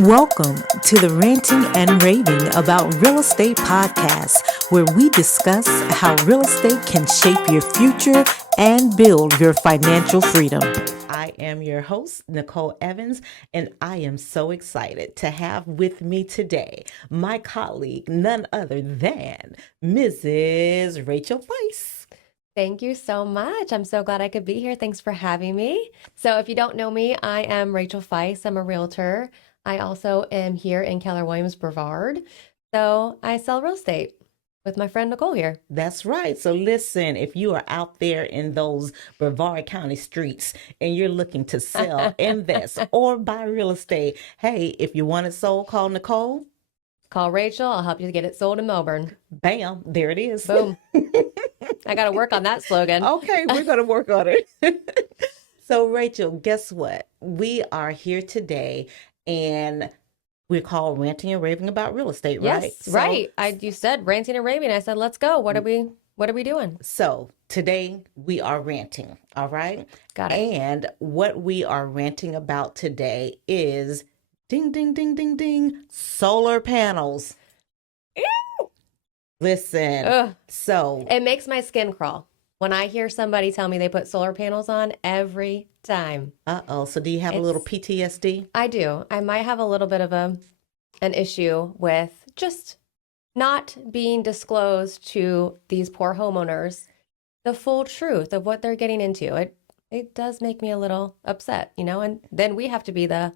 Welcome to the Ranting and Raving About Real Estate podcast, where we discuss how real estate can shape your future and build your financial freedom. I am your host, Nicole Evans, and I am so excited to have with me today my colleague, none other than Mrs. Rachel Weiss. Thank you so much. I'm so glad I could be here. Thanks for having me. So if you don't know me, I am Rachel Weiss. I'm a realtor. I also am here in Keller Williams Brevard. So I sell real estate with my friend Nicole here. That's right. So listen, if you are out there in those Brevard County streets and you're looking to sell, invest, or buy real estate, hey, if you want it sold, call Nicole. Call Rachel. I'll help you get it sold in Melbourne. Bam, there it is. Boom. I got to work on that slogan. Okay, we're going to work on it. So Rachel, guess what? We are here today and we're called Ranting and Raving About Real Estate, right? Yes, right. You said ranting and raving. I said, let's go. What are we doing? So today we are ranting, all right? Got it. And what we are ranting about today is ding, ding, ding, ding, ding, solar panels. Ew. Listen, so it makes my skin crawl when I hear somebody tell me they put solar panels on every time. So do you have a little PTSD? I do. I might have a little bit of an issue with just not being disclosed to these poor homeowners the full truth of what they're getting into. It does make me a little upset, and then we have to be the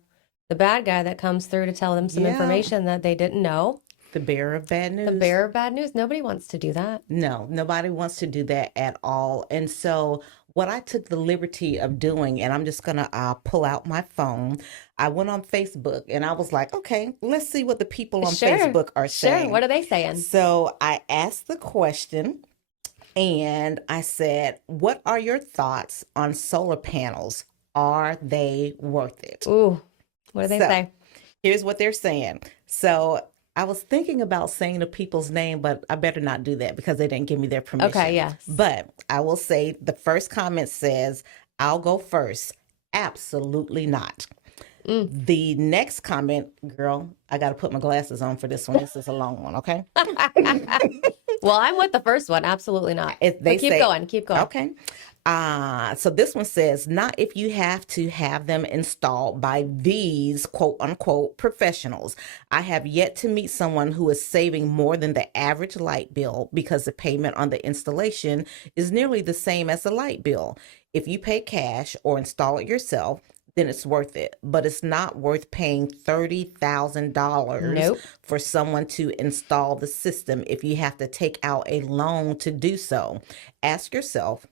bad guy that comes through to tell them some information that they didn't know. The bearer of bad news. The bearer of bad news. Nobody wants to do that. No, nobody wants to do that at all. And so what I took the liberty of doing, and I'm just going to pull out my phone. I went on Facebook and I was like, okay, let's see what the people on Facebook are saying. Sure. What are they saying? So I asked the question and I said, what are your thoughts on solar panels? Are they worth it? Ooh, what do they say? Here's what they're saying. So I was thinking about saying the people's name, but I better not do that because they didn't give me their permission. Okay, yes. But I will say the first comment says, I'll go first. Absolutely not. The next comment, girl, I got to put my glasses on for this one. This is a long one, okay? Well, I'm with the first one. Absolutely not. Keep going. Okay. So this one says, not if you have to have them installed by these quote unquote professionals. I have yet to meet someone who is saving more than the average light bill because the payment on the installation is nearly the same as the light bill. If you pay cash or install it yourself, then it's worth it. But it's not worth paying $30,000 for someone to install the system if you have to take out a loan to do so. Ask yourself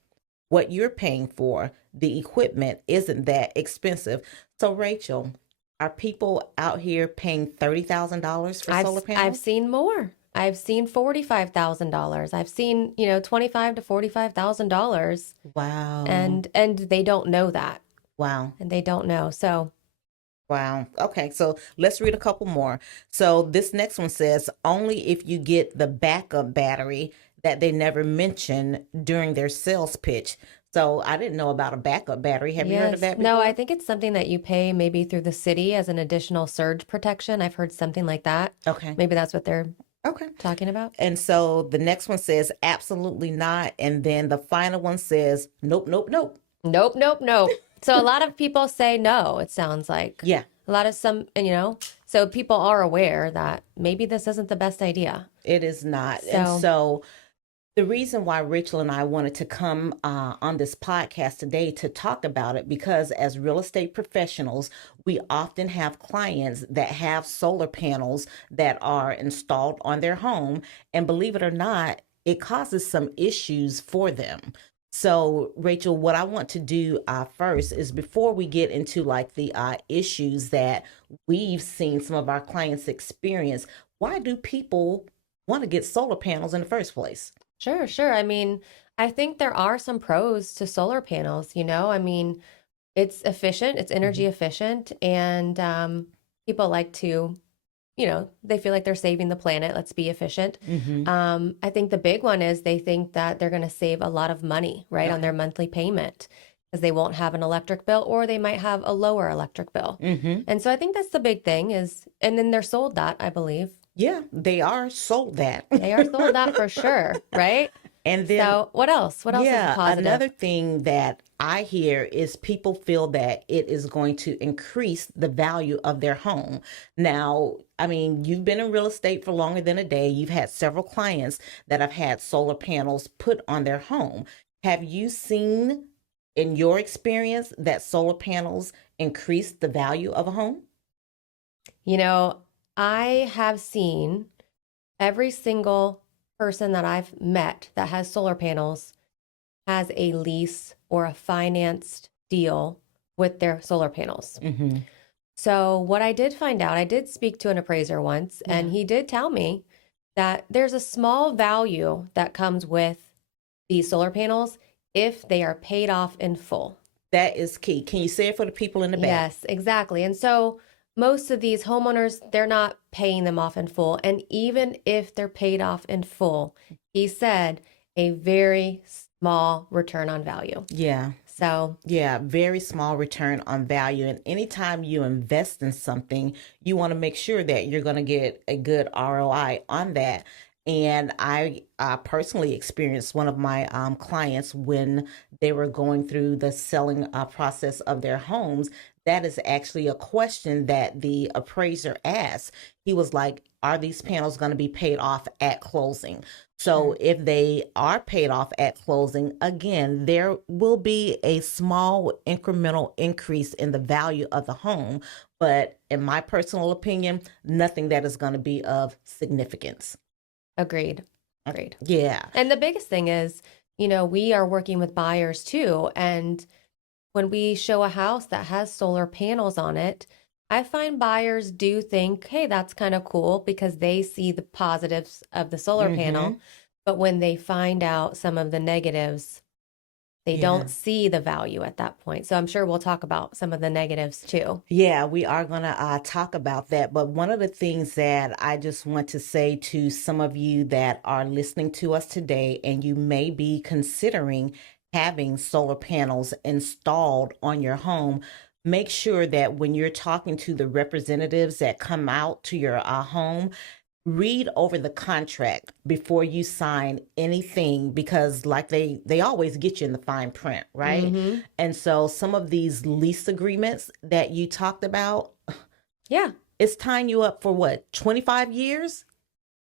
what you're paying for. The equipment isn't that expensive. So, Rachel, are people out here paying $30,000 for solar panels? I've seen more. I've seen $45,000. I've seen, $25,000 to $45,000. Wow. And they don't know that. Wow. And they don't know. So. Wow. Okay. So let's read a couple more. So this next one says, only if you get the backup battery that they never mention during their sales pitch. So I didn't know about a backup battery. Have you heard of that before? No, I think it's something that you pay maybe through the city as an additional surge protection. I've heard something like that. Okay. Maybe that's what they're talking about. And so the next one says, absolutely not. And then the final one says, nope, nope, nope. Nope, nope, nope. So a lot of people say no, it sounds like. Yeah. A lot of so people are aware that maybe this isn't the best idea. It is not. And so the reason why Rachel and I wanted to come on this podcast today to talk about it, because as real estate professionals, we often have clients that have solar panels that are installed on their home. And believe it or not, it causes some issues for them. So, Rachel, what I want to do first is before we get into like the issues that we've seen some of our clients experience, why do people want to get solar panels in the first place? Sure. I mean, I think there are some pros to solar panels, I mean, it's efficient, it's energy efficient, and people like to, they feel like they're saving the planet. Let's be efficient. I think the big one is they think that they're going to save a lot of money, right, on their monthly payment. because they won't have an electric bill or they might have a lower electric bill. And so I think that's the big thing is, and then they're sold that, I believe. Yeah, they are sold that. They are sold that for sure, right? And then, So what else? What else is yeah, positive? another thing that I hear is people feel that it is going to increase the value of their home. Now, I mean, you've been in real estate for longer than a day. You've had several clients that have had solar panels put on their home. Have you seen in your experience that solar panels increase the value of a home? You know, I have seen every single person that I've met that has solar panels has a lease or a financed deal with their solar panels. So what I did find out, I did speak to an appraiser once, and he did tell me that there's a small value that comes with these solar panels if they are paid off in full. That is key. Can you say it for the people in the back? Yes, exactly. And so most of these homeowners, they're not paying them off in full. And even if they're paid off in full, he said a very small return on value. Yeah. So, yeah, very small return on value. And anytime you invest in something, you want to make sure that you're going to get a good ROI on that. And I personally experienced one of my clients when they were going through the selling process of their homes. That is actually a question that the appraiser asked. He was like, are these panels going to be paid off at closing? So if they are paid off at closing, again, there will be a small incremental increase in the value of the home. But in my personal opinion, nothing that is going to be of significance. agreed. Agreed. Yeah. And the biggest thing is, you know, we are working with buyers too. And when we show a house that has solar panels on it, I find buyers do think, hey, that's kind of cool because they see the positives of the solar panel. But when they find out some of the negatives, they don't see the value at that point. So I'm sure we'll talk about some of the negatives too. Yeah, we are going to talk about that. But one of the things that I just want to say to some of you that are listening to us today, and you may be considering having solar panels installed on your home, make sure that when you're talking to the representatives that come out to your home, read over the contract before you sign anything, because like they always get you in the fine print, right? And so some of these lease agreements that you talked about, Yeah. it's tying you up for what, 25 years?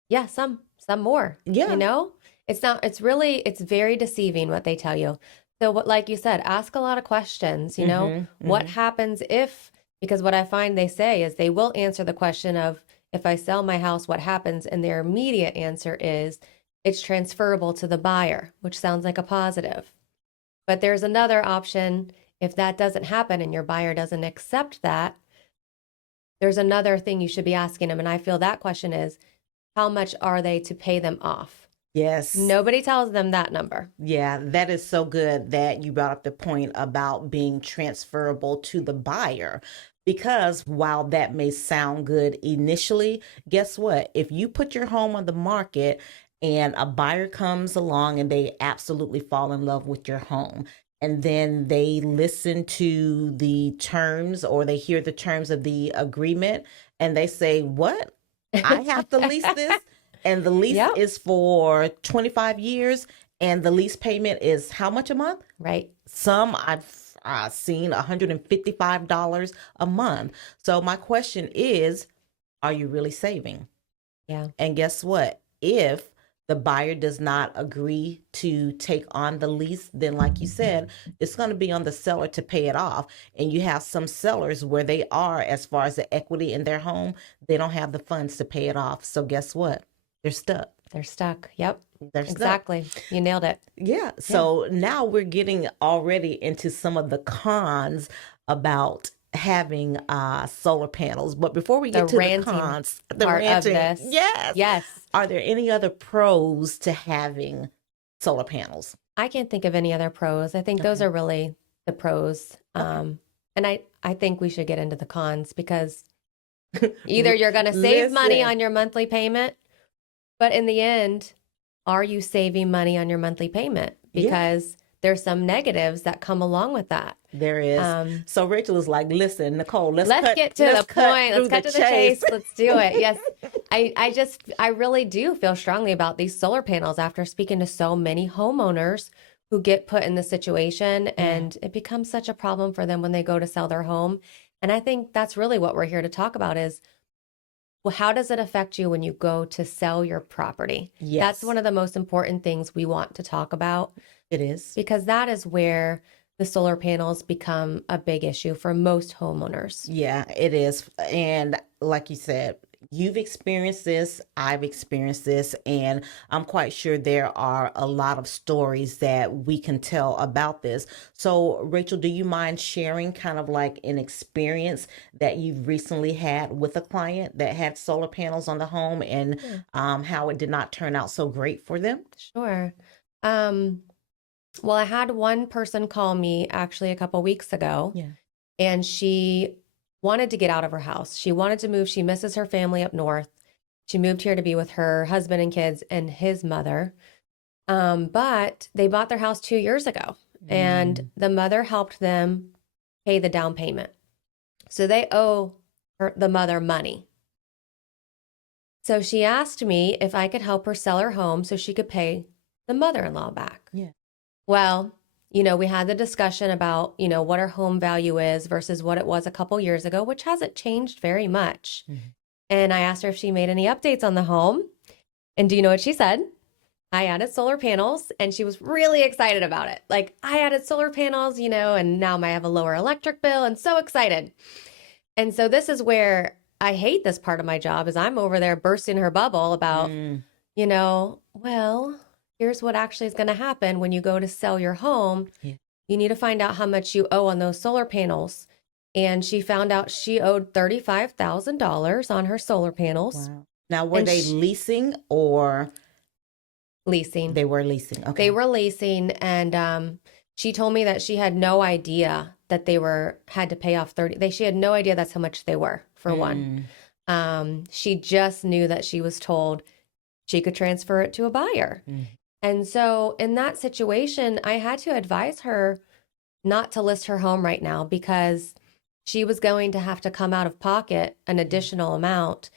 Yeah, some more. Yeah. You know? It's very deceiving what they tell you. So what, like you said, ask a lot of questions, you know? What happens if, because what I find they say is they will answer the question of, if I sell my house, what happens? And their immediate answer is it's transferable to the buyer, which sounds like a positive. But there's another option. If that doesn't happen and your buyer doesn't accept that, there's another thing you should be asking them. And I feel that question is, how much are they to pay them off? Yes. Nobody tells them that number. Yeah, that is so good that you brought up the point about being transferable to the buyer. Because while that may sound good initially, guess what? If you put your home on the market and a buyer comes along and they absolutely fall in love with your home, and then they listen to the terms or they hear the terms of the agreement and they say, what? I have to lease this? And the lease is for 25 years and the lease payment is how much a month? Right. Some I've seen $155 a month. So my question is, are you really saving? Yeah. And guess what? If the buyer does not agree to take on the lease, then like you said, it's going to be on the seller to pay it off. And you have some sellers where they are, as far as the equity in their home, they don't have the funds to pay it off. So guess what? They're stuck. They're stuck. Yep. They're stuck. Exactly. You nailed it. Yeah. So now we're getting already into some of the cons about having solar panels. But before we get to the cons, the part ranting, of this. Yes. Are there any other pros to having solar panels? I can't think of any other pros. I think those are really the pros. And I think we should get into the cons, because either you're going to save money on your monthly payment, but in the end, are you saving money on your monthly payment? Because there's some negatives that come along with that. There is. So Rachel is like, listen, Nicole, let's get to the point. Let's cut to the chase. Let's do it. Yes. I really do feel strongly about these solar panels after speaking to so many homeowners who get put in the situation, and it becomes such a problem for them when they go to sell their home. And I think that's really what we're here to talk about is, well, how does it affect you when you go to sell your property? Yes. That's one of the most important things we want to talk about. It is. Because that is where the solar panels become a big issue for most homeowners. Yeah, it is. And like you said, you've experienced this, I've experienced this, and I'm quite sure there are a lot of stories that we can tell about this. So, Rachel, do you mind sharing kind of like an experience that you've recently had with a client that had solar panels on the home and how it did not turn out so great for them? Sure. Well, I had one person call me actually a couple weeks ago, and she wanted to get out of her house. She wanted to move. She misses her family up north. She moved here to be with her husband and kids and his mother. But they bought their house 2 years ago, and the mother helped them pay the down payment. So they owe the mother money. So she asked me if I could help her sell her home so she could pay the mother-in-law back. Yeah. Well, we had the discussion about, what our home value is versus what it was a couple years ago, which hasn't changed very much. And I asked her if she made any updates on the home. And do you know what she said? I added solar panels, and she was really excited about it. Like, I added solar panels, and now I have a lower electric bill, and so excited. And so this is where I hate this part of my job is I'm over there bursting her bubble about, well, here's what actually is going to happen when you go to sell your home. Yeah. You need to find out how much you owe on those solar panels. And she found out she owed $35,000 on her solar panels. Wow. Now, were they leasing or? Leasing. They were leasing. Okay. They were leasing. And she told me that she had no idea that they had to pay off she had no idea that's how much they were, for one. She just knew that she was told she could transfer it to a buyer. And so in that situation, I had to advise her not to list her home right now because she was going to have to come out of pocket an additional amount,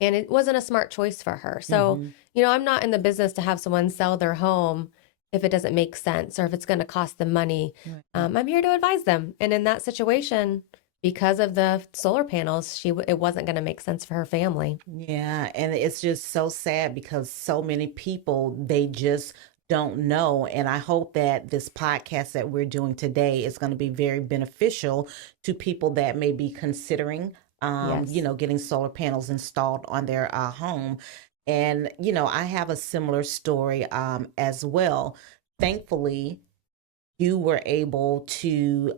and it wasn't a smart choice for her. So, I'm not in the business to have someone sell their home if it doesn't make sense or if it's going to cost them money. I'm here to advise them. And in that situation, because of the solar panels, it wasn't going to make sense for her family. Yeah, and it's just so sad because so many people, they just don't know. And I hope that this podcast that we're doing today is going to be very beneficial to people that may be considering, getting solar panels installed on their home. And, I have a similar story as well. Thankfully, you were able to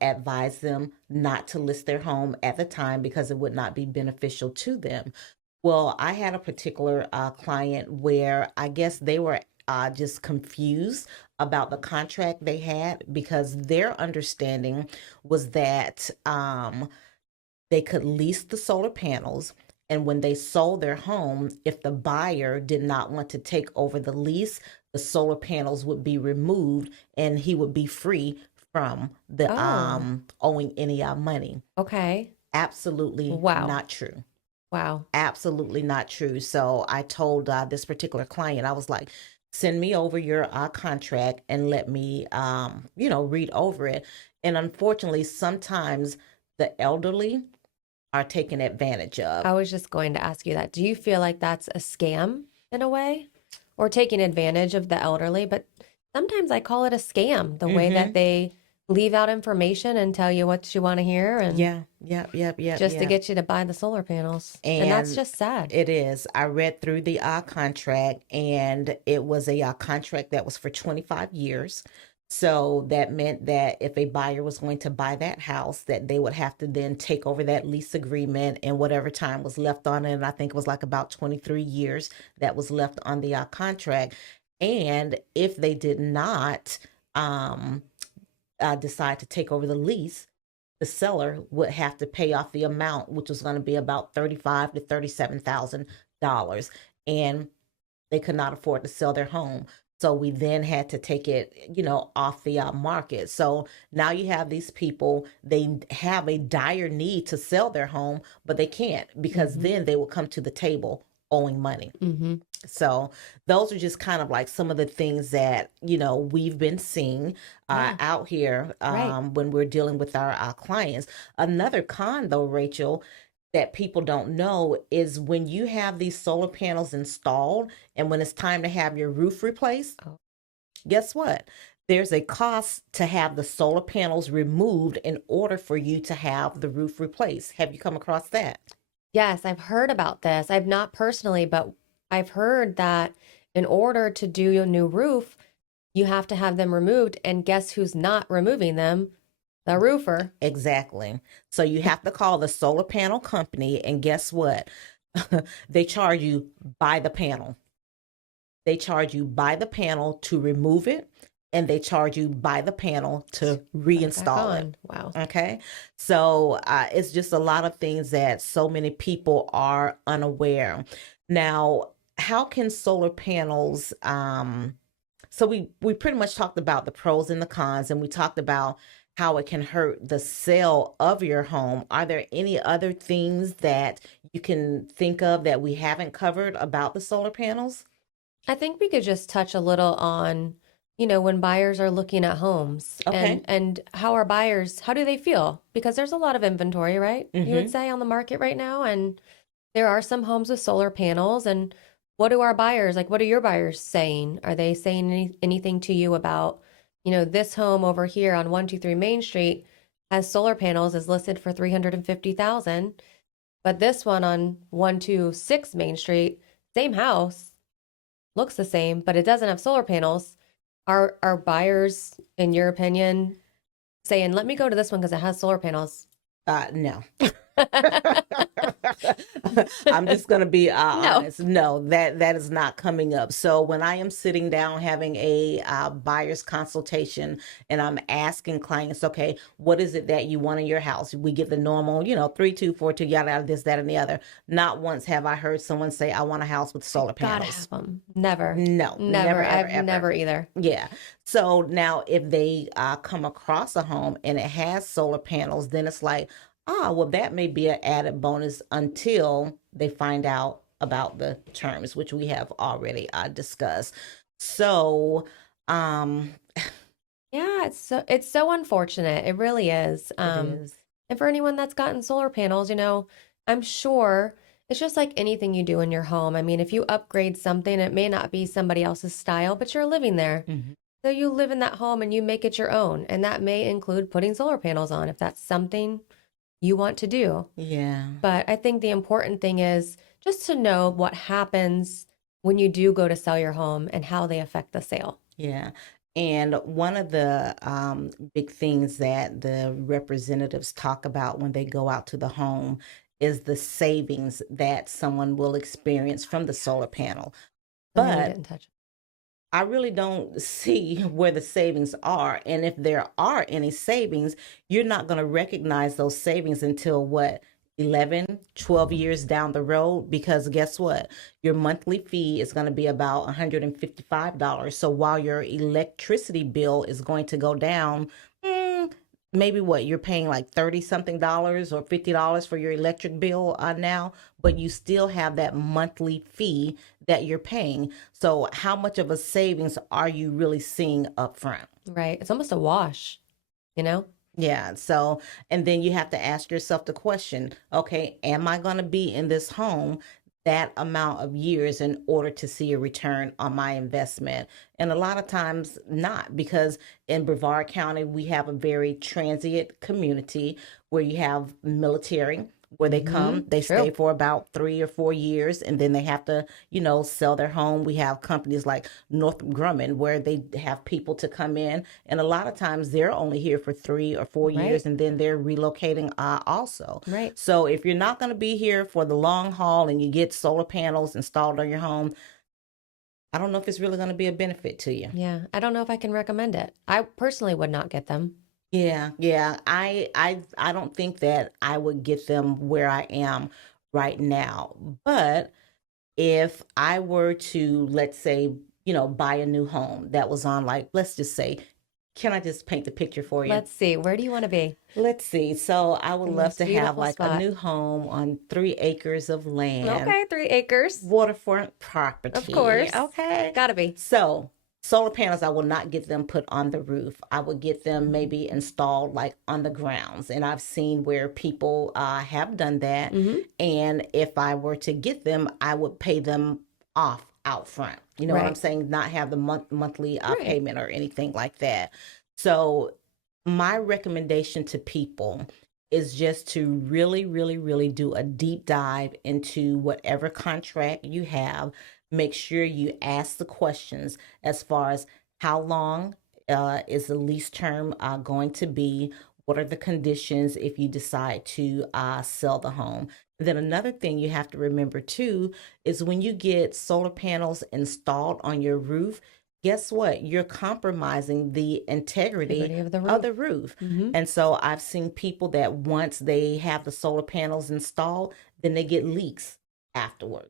advise them not to list their home at the time because it would not be beneficial to them. Well, I had a particular client where I guess they were just confused about the contract they had because their understanding was that they could lease the solar panels. And when they sold their home, if the buyer did not want to take over the lease, the solar panels would be removed and he would be free from the owing any money. Okay. Absolutely not true. Wow. Absolutely not true. So I told this particular client, I was like, send me over your contract and let me, read over it. And unfortunately, sometimes the elderly are taken advantage of. I was just going to ask you that. Do you feel like that's a scam in a way? Or taking advantage of the elderly? But sometimes I call it a scam, the way that they leave out information and tell you what you want to hear. And just to get you to buy the solar panels. And that's just sad. It is. I read through the contract, and it was a contract that was for 25 years. So that meant that if a buyer was going to buy that house, that they would have to then take over that lease agreement and whatever time was left on it. And I think it was like about 23 years that was left on the contract. And if they did not decide to take over the lease, the seller would have to pay off the amount, which was going to be about $35,000 to $37,000. And they could not afford to sell their home. So we then had to take it, off the market. So now you have these people, they have a dire need to sell their home, but they can't because then they will come to the table owing money. Mm-hmm. So those are just kind of like some of the things that, we've been seeing Yeah. out here Right. when we're dealing with our clients. Another con, though, Rachel, that people don't know is when you have these solar panels installed and when it's time to have your roof replaced, Oh. guess what? There's a cost to have the solar panels removed in order for you to have the roof replaced. Have you come across that? Yes, I've heard about this. I've not personally, but I've heard that in order to do a new roof, you have to have them removed. And guess who's not removing them? The roofer. Exactly. So you have to call the solar panel company, and guess what? They charge you by the panel. They charge you by the panel to remove it, and they charge you by the panel to Put it back reinstall it. on. Wow. Okay. So it's just a lot of things that so many people are unaware. Now, how can solar panels, so we pretty much talked about the pros and the cons, and we talked about how it can hurt the sale of your home. Are there any other things that you can think of that we haven't covered about the solar panels? I think we could just touch a little on, when buyers are looking at homes Okay. and how do they feel? Because there's a lot of inventory, right? You would Mm-hmm. say on the market right now, and there are some homes with solar panels. And what do our buyers, like, what are your buyers saying? Are they saying anything to you about, this home over here on 123 Main Street has solar panels, is listed for 350,000, but this one on 126 Main Street, same house, looks the same, but it doesn't have solar panels. Are buyers, in your opinion, saying, "Let me go to this one because it has solar panels"? No. I'm just going to be No. honest. No, that is not coming up. So when I am sitting down having a buyer's consultation and I'm asking clients, okay, what is it that you want in your house? We get the normal, 3, 2, 4, 2, yada, yada, this, that, and the other. Not once have I heard someone say, I want a house with solar Gotta panels. have them. Never. No, Never. never, ever, I've ever. never either. Yeah. So now if they come across a home and it has solar panels, then it's like, well, that may be an added bonus until they find out about the terms, which we have already discussed. So, um, Yeah, it's so unfortunate. It really is. it is. And for anyone that's gotten solar panels, I'm sure it's just like anything you do in your home. I mean, if you upgrade something, it may not be somebody else's style, but you're living there. Mm-hmm. So you live in that home and you make it your own. And that may include putting solar panels on if that's something you want to do. Yeah. But I think the important thing is just to know what happens when you do go to sell your home and how they affect the sale. Yeah. And one of the big things that the representatives talk about when they go out to the home is the savings that someone will experience from the solar panel. Something we But didn't touch. I really don't see where the savings are. And if there are any savings, you're not going to recognize those savings until what, 11, 12 years down the road? Because guess what? Your monthly fee is going to be about $155. So while your electricity bill is going to go down, maybe what you're paying like 30 something dollars or $50 for your electric bill now, but you still have that monthly fee that you're paying. So how much of a savings are you really seeing up front? Right. It's almost a wash, you know? Yeah. So, and then you have to ask yourself the question, okay, am I going to be in this home that amount of years in order to see a return on my investment? And a lot of times not, because in Brevard County, we have a very transient community where you have military, where they come, they True. stay for about 3 or 4 years, and then they have to, sell their home. We have companies like Northrop Grumman where they have people to come in, and a lot of times they're only here for 3 or 4 years, Right. and then they're relocating also. Right. So if you're not going to be here for the long haul and you get solar panels installed on your home, I don't know if it's really going to be a benefit to you. Yeah. I don't know if I can recommend it. I personally would not get them. Yeah. I don't think that I would get them where I am right now. But if I were to, let's say, buy a new home that was on, like, let's just say, can I just paint the picture for you? Let's see. Where do you want to be? Let's see. So I would In love this to have beautiful like a spot. new home on 3 acres of land, Okay, 3 acres. waterfront property. Of course. Okay. Gotta be. So solar panels, I will not get them put on the roof. I would get them maybe installed like on the grounds. And I've seen where people have done that. Mm-hmm. And if I were to get them, I would pay them off out front. You know what I'm Right. saying? Not have the monthly Right. payment or anything like that. So my recommendation to people is just to really, really, really do a deep dive into whatever contract you have. Make sure you ask the questions as far as how long is the lease term going to be? What are the conditions if you decide to sell the home? Then another thing you have to remember too is when you get solar panels installed on your roof, guess what? You're compromising the integrity Integrity of the of roof. the roof. Mm-hmm. And so I've seen people that once they have the solar panels installed, then they get leaks afterwards.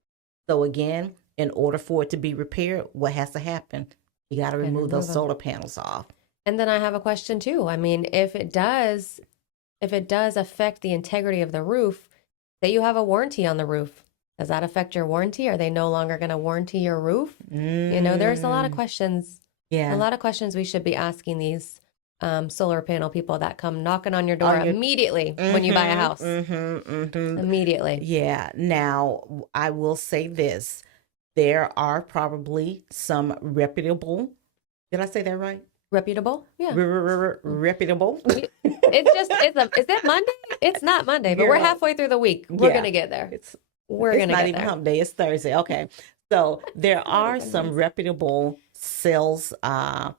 So again, in order for it to be repaired, what has to happen? You got to remove those remove 'em. solar panels off. And then I have a question too. I mean, if it does affect the integrity of the roof, say you have a warranty on the roof, does that affect your warranty? Are they no longer going to warranty your roof? There's a lot of questions. Yeah. A lot of questions we should be asking these solar panel people that come knocking on your door immediately when you buy a house. Immediately. Yeah. Now, I will say this. There are probably some reputable, did I say that right? Reputable? Yeah. Reputable. Is it Monday? It's not Monday, but we're Girl. halfway through the week. We're Yeah. going to get there. We're It's going to not get even there. hump day. It's Thursday. Okay. So there are goodness. some reputable sales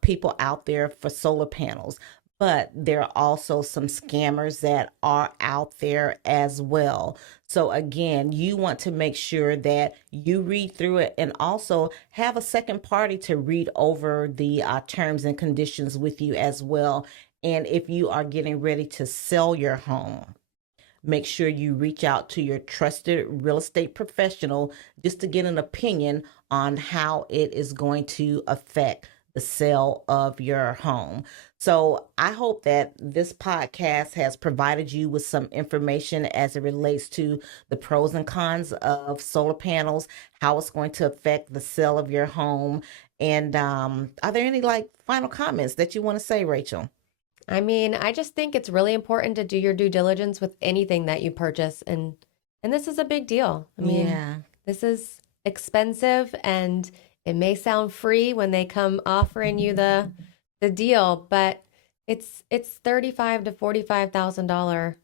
people out there for solar panels, but there are also some scammers that are out there as well. So again, you want to make sure that you read through it and also have a second party to read over the terms and conditions with you as well. And if you are getting ready to sell your home, make sure you reach out to your trusted real estate professional just to get an opinion on how it is going to affect the sale of your home. So I hope that this podcast has provided you with some information as it relates to the pros and cons of solar panels, how it's going to affect the sale of your home. And are there any like final comments that you want to say, Rachel? I mean, I just think it's really important to do your due diligence with anything that you purchase. And this is a big deal. I mean, Yeah. this is expensive and it may sound free when they come offering you the deal, but it's $35,000 to $45,000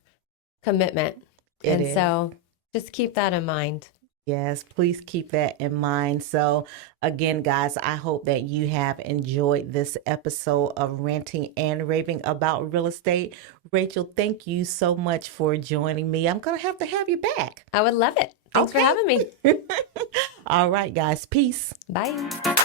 commitment. It is. So just keep that in mind. Yes, please keep that in mind. So, again, guys, I hope that you have enjoyed this episode of Ranting and Raving about real estate. Rachel, thank you so much for joining me. I'm going to have you back. I would love it. Thanks for Okay. having me. All right, guys. Peace. Bye.